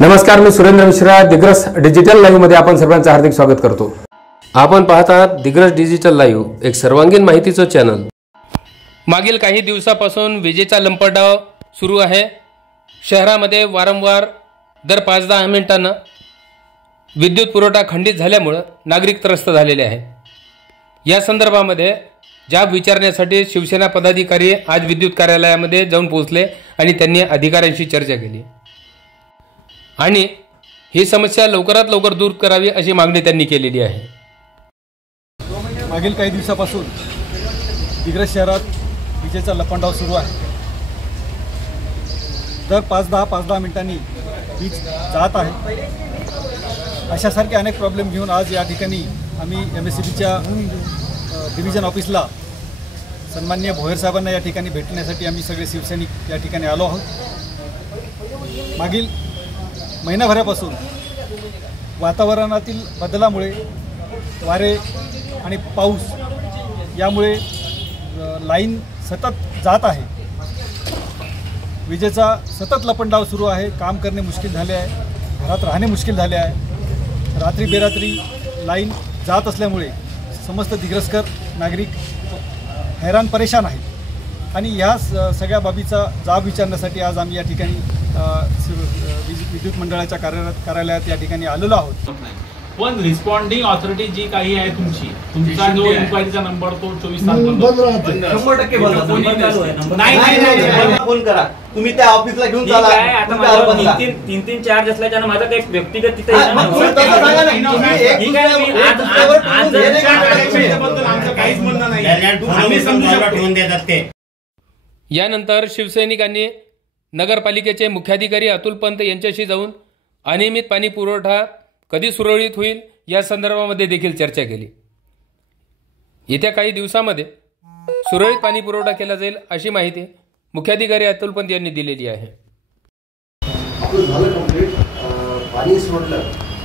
नमस्कार, मी Surendra Mishra. Digras digital live मध्ये आपण सर्वांचं हार्दिक स्वागत करतो. आपण पाहत आहात दिग्रस डिजिटल लाईव्ह, एक सर्वांगीण माहितीचं चॅनल. मागील काही दिवसापासून विजेचा लंपडाव सुरू आहे. शहरामध्ये वारंवार दर 5-10 मिनिटांना विद्युत पुरवठा खंडित झाल्यामुळे नागरिक त्रस्त झालेले आहेत. या संदर्भामध्ये जाब विचारण्यासाठी शिवसेना पदाधिकारी आज विद्युत कार्यालयामध्ये जाऊन पोहोचले आणि त्यांनी अधिकाऱ्यांशी चर्चा केली आणि ही समस्या लवकरात लवकर दूर करावी अशी मागणी त्यांनी केलेली आहे. मागील काही दिवसापासून दिग्रस शहरात विजेचा लपंडाव सुरू आहे. दर 5-10 मिनिटांनी वीज जात आहे. अशासारखे अनेक प्रॉब्लेम घेऊन आज या ठिकाणी आम्ही MSEBच्या डिव्हिजन ऑफिसला सन्माननीय भोयर साहेबांना या ठिकाणी भेटण्यासाठी आम्ही सगळे शिवसैनिक या ठिकाणी आलो आहोत. मागील महिनाभरापासून वातावरणातील बदलामुळे वारे आणि पाऊस यामुळे लाईन सतत जात आहे. विजेचा सतत लपंडाव सुरू आहे. काम करणे मुश्किल झाले आहे. घरात राहणे मुश्किल झाले आहे. रात्री बेरात्री लाईन जात असल्यामुळे समस्त दिग्रसकर नागरिक हैराण परेशान आहेत आणि ह्या सगळ्या बाबीचा जाब विचारण्यासाठी आज आम्ही या ठिकाणी विद्युत मंडळाच्या कार्यालयात या ठिकाणी आलेलो आहोत. पण रिस्पॉन्डिंग ऑथॉरिटी जी काही आहे तुमचा जो इन्क्वायरीचा नंबर तो 24 तास बंद राहतो. 100% नाही फोन करा तुम्ही त्या ऑफिसला घेऊन चला. आता माझा 3 चार्ज असल्याच्यानं माझा काही व्यक्तिगत तिथे काहीच म्हणणं नाही. यानंतर शिवसैनिकांनी नगरपालिकेचे मुख्याधिकारी अतुल पंत यांच्याशी जाऊन अनियमित पाणी पुरवठा कधी सुरळीत होईल या संदर्भामध्ये देखील चर्चा केली. येत्या काही दिवसामध्ये सुरळीत पाणी पुरवठा केला जाईल अशी माहिती मुख्याधिकारी अतुल पंत यांनी दिलेली आहे. आपलं झालं कंप्लीट. पाणी सोडलं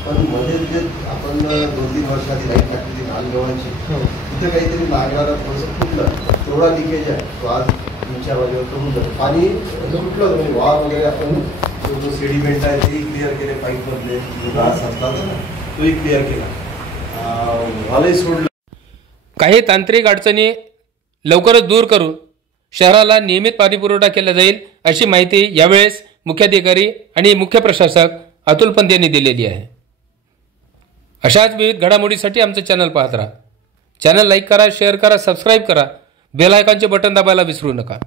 पण मध्ये आपण 2-3 वर्ष आधी लाईट टाकली मालगावांची, तिथं काहीतरी लागणारा थोडंसं फुटलं, तेवढा लिकेज आहे तो आज 3-4 वाजेवर करून जातो. पाणी फुटलं म्हणजे वार वगैरे आपण जो सेडिमेंट आहे तेही क्लिअर केले, पाईपमधले जो घास असतात ना तोही क्लिअर केला. वालही सोडलं. काही तांत्रिक अडचणी लवकरच दूर करून शहराला नियमित पाणी पुरवठा केला जाईल अशी माहिती यावेळेस मुख्याधिकारी आणि मुख्य प्रशासक अतुल पंत यांनी दिलेली आहे. अशाच विविध घडामोडीसाठी आमचं चॅनल पाहत राहा. चॅनल लाईक करा, शेअर करा, सबस्क्राईब करा, बेल आयकॉनचे बटन दाबायला विसरू नका.